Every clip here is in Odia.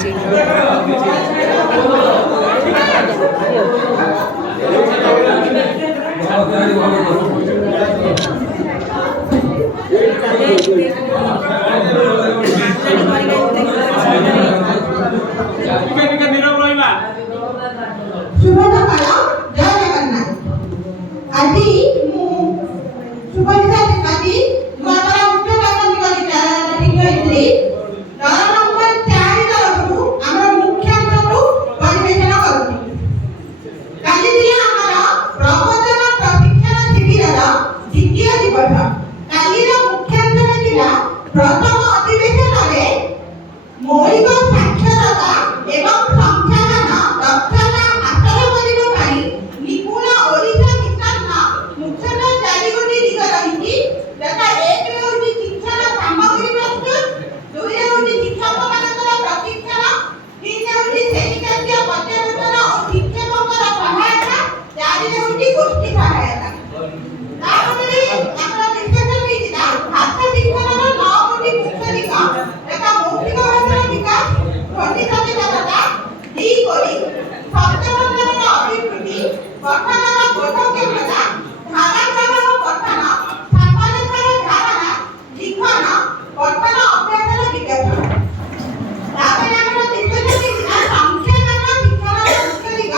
ହେଇଛି। शुभ सकाळ जय जगन्नाथ। आजी मु सुपरिषद अधिकारी नूतन उच्च प्राथमिक विद्यालय ठीक होइत्री दल नंबर 4 तरफରୁ ଆମର ମୁଖ୍ୟାଂଶକୁ ପରିବେଷଣ କରୁଛି। କାଲି ଥିଲା ଆମର ପ୍ରବଚନ ପ୍ରଶିକ୍ଷଣ ଶିବିରର ଦ୍ୱିତୀୟ ଦିବସ। କାଲିର ମୁଖ୍ୟାଂଶ ଥିଲା ପ୍ରଥମ ଅଧିବେଶନରେ ମୌଳିକ ସାକ୍ଷରତା ଏବଂ ସଂଖ୍ୟାମାନ ଦକ୍ଷତା ହାସଲ କରିବା ପାଇଁ ନିପୁଣ ଓଡ଼ିଶା ମିଶନର ମୁଖ୍ୟତଃ 4 ଗୋଟି ଦିଗ ରହିଛି। ଯଥା 1 ହେଉଛି ଶିକ୍ଷଣ ସାମଗ୍ରୀ ପ୍ରସ୍ତୁତ, 2 ହେଉଛି ଶିକ୍ଷକମାନଙ୍କର ପ୍ରଶିକ୍ଷଣ, 3 ହେଉଛି ସେହି କାର୍ଯ୍ୟ ପର୍ଯ୍ୟବେକ୍ଷଣ ଓ ଶିକ୍ଷକଙ୍କର ସହାୟତା, 4 ହେଉଛି ଗୋଷ୍ଠୀ ସହାୟତା। ତାପରେ ଆମର ବିଶେଷ ହେଇଥିଲା ଭାଷା ଶିକ୍ଷଣର 9 ଗୋଟି ମୁଖ୍ୟ ଦିଗ। ଯଥା ମୌଖିକ ଭାଷାର ବିକାଶ, ଧ୍ୱନି ସଚେତନତା, ଦ୍ୱିକୋଡ଼ି, ଶବ୍ଦଭଣ୍ଡାରର ଅଭିବୃଦ୍ଧି, ପଠନର ବୋଧକ୍ଷମତା, ଧାରାପ୍ରବାହ ପଠନ, ଛାପଲେଖାର ଧାରଣା, ଲିଖନ, ପଠନ ଅଭ୍ୟାସର ବିକାଶ। ତାପରେ ଆମର ବିଶେଷ ହେଇଥିଲା ସଂଖ୍ୟାମାନ ଶିକ୍ଷଣର ମୁଖ୍ୟ ଦିଗ।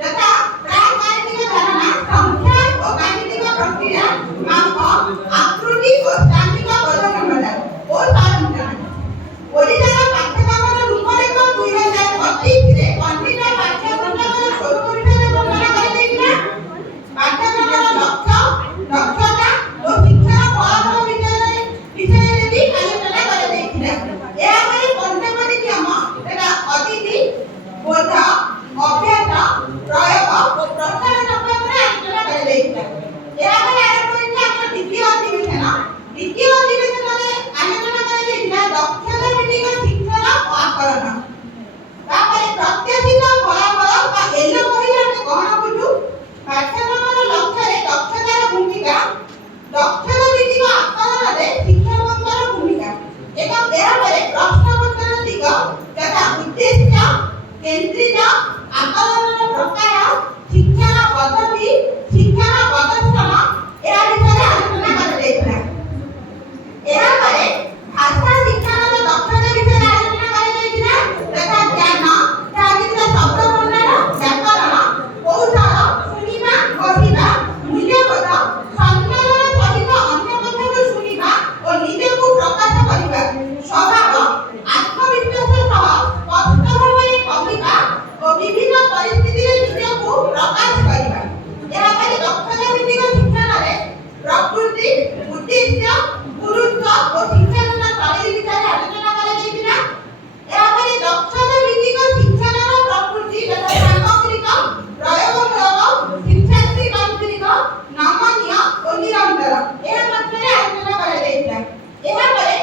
ଯଥା ପ୍ରାକ୍-ଗାଣିତିକ ଧାରଣା, ସଂଖ୍ୟା ଓ ଗାଣିତିକ ପ୍ରକ୍ରିୟା, ମାପ, ଆକୃତି ଓ ସ୍ଥାନିକ ବୋଧକ୍ଷମତା ଓ ସରଞ୍ଚନା। ଓଡ଼ିଶାର ପାଠ୍ୟକ୍ରମର ରୂପରେଖ 2025ରେ ବର୍ଣ୍ଣିତ ପାଠ୍ୟପୁସ୍ତକର ସ୍ୱରୂପରେଖ ବର୍ଣ୍ଣନା କରାଯାଇଥିଲା। ପାଠ୍ୟକ୍ରମର ଲକ୍ଷ୍ୟ, ଦକ୍ଷତା ଓ ଶିକ୍ଷାର ଫଳାଫଳ ବିଷୟରେ ବି ଆଲୋଚନା କରାଯାଇଥିଲା। ଏହାପରେ ପଞ୍ଚମଟି ନିୟମ ତଥା ଅତିଥି, ବୋଧ, ଅଭ୍ୟାସ, ପ୍ରୟୋଗ ଓ ପ୍ରସାର ସମ୍ପର୍କରେ ଆଲୋଚନା କରାଯାଇଥିଲା। ଏହାପରେ ଆରମ୍ଭ ହୋଇଛି ଆମର ଦ୍ୱିତୀୟ ଅଧିବେଶନ। ଦ୍ୱିତୀୟ ଅଧିବେଶନରେ ଆଲୋଚନା କରାଯାଇଥିଲା ଦକ୍ଷତା ଭିତ୍ତିକ ଶିକ୍ଷଣ ଓ ଆକଳନ। ତାପରେ ପ୍ରତ୍ୟାଶିତ ଫଳାଫଳ ବା ଏଲ୍ଓ କହିଲେ ଆମେ କଣ ବୁଝୁ? ପାଠ୍ୟକ୍ରମର ଲକ୍ଷ୍ୟରେ ଦକ୍ଷତାର ଭୂମିକା, ଦକ୍ଷତା ଭିତ୍ତିକ ଆକଳନରେ ଶିକ୍ଷକଙ୍କର ଭୂମିକା ଏବଂ ଏହାପରେ ପ୍ରଶ୍ନପତ୍ର ଦିଗ ଯଥା ଉଦ୍ଦେଶ୍ୟ କେନ୍ଦ୍ରିତ ଆକଳନର ପ୍ରକାର, ଶିକ୍ଷଣ ପଦ୍ଧତି, ଶିକ୍ଷଣ ପ୍ରଦର୍ଶନ ଏହା ବିଷୟରେ ଆଲୋଚନା କରାଯାଇଥିଲା। ଏହାପରେ ଭାଷା ଶିକ୍ଷଣର ଦକ୍ଷତା ବିଷୟରେ ଆଲୋଚନା କରାଯାଇଥିଲା। ଯଥା ଜ୍ଞାନ, ଯାହାକି ଶବ୍ଦ ଭଣ୍ଡାର, ବ୍ୟାକରଣ, କୌଶଳ, ଶୁଣିବା, କହିବା, ମୂଲ୍ୟବୋଧ, ସମ୍ମାନର ସହିତ ଅନ୍ୟ କଥାକୁ ଶୁଣିବା ଓ ନିଜକୁ ପ୍ରକାଶ କରିବା, ସ୍ୱଭାବ, ଆତ୍ମବିଶ୍ୱାସ ସହ ସ୍ପଷ୍ଟ ଭାବରେ କହିବା ଓ ବିଭିନ୍ନ ପରିସ୍ଥିତିରେ ନିଜକୁ ପ୍ରକାଶ କରିବା। ଏହାପରେ ଦକ୍ଷତା ଭିତ୍ତିକ ଶିକ୍ଷଣରେ ପ୍ରକୃତି, ଉଦ୍ଦେଶ୍ୟ, ଗୁରୁତ୍ୱ ଓ ଶିକ୍ଷାଗତ ଶୈଳୀ ବିଷୟରେ ଆଲୋଚନା କରାଯାଇଥିଲା। ଏହାପରେ ଦକ୍ଷତା ଭିତ୍ତିକ ଶିକ୍ଷଣର ପ୍ରକୃତି ଯଥା ସାମଗ୍ରିକ, ପ୍ରୟୋଗମୂଳକ, ଶିକ୍ଷାର୍ଥୀକେନ୍ଦ୍ରିକ, ନମନୀୟ ଓ ନିରନ୍ତର ଏହା ମଧ୍ୟରେ ଆଲୋଚନା କରାଯାଇଥିଲା। ଏହାପରେ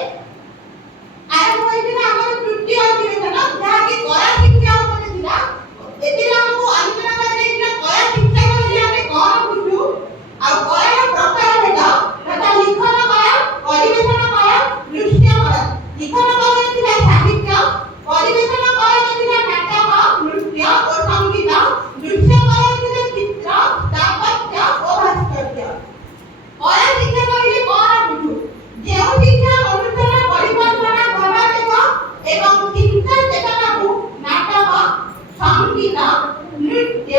ଆରମ୍ଭ ହୋଇଥିଲା ଆମର ତୃତୀୟ ଅଧିବେଶନ, ଯାହାକି କଳା ଶିକ୍ଷା ଉପରେ ଥିଲା। ଏଥିରେ ଆମକୁ ଆଲୋଚନା କରାଯାଇଥିଲା କଳା ଶିକ୍ଷା କହିଲେ ଆମେ କଣ ବୁଝୁ ଆଉ କଳାର ପ୍ରକାର ଭେଦ। ଯଥା ଲିଖନ କଳା, ପରିବେଷଣ କଳା, ଦୃଶ୍ୟ କଳା। ଲିଖନ କଳାରେ ଥିଲା ସାହିତ୍ୟ, ପରିବେଷଣ କଳାରେ ଥିଲା ନାଟକ, ନୃତ୍ୟ ଓ ସଙ୍ଗୀତ, ଦୃଶ୍ୟ କଳାରେ ଥିଲା ଚିତ୍ର, ସ୍ଥାପତ୍ୟ ଓ ଭାସ୍କର୍ଯ୍ୟ। କଳା ଶିକ୍ଷା କହିଲେ କଣ ବୁଝୁ? ଯେଉଁ ଶିକ୍ଷା ମନୁଷ୍ୟର ପରିକଳ୍ପନା, ଭାବାବେଗ ଏବଂ ଚିନ୍ତା ଚେତନାକୁ ନାଟକ, ସଙ୍ଗୀତ, ନୃତ୍ୟ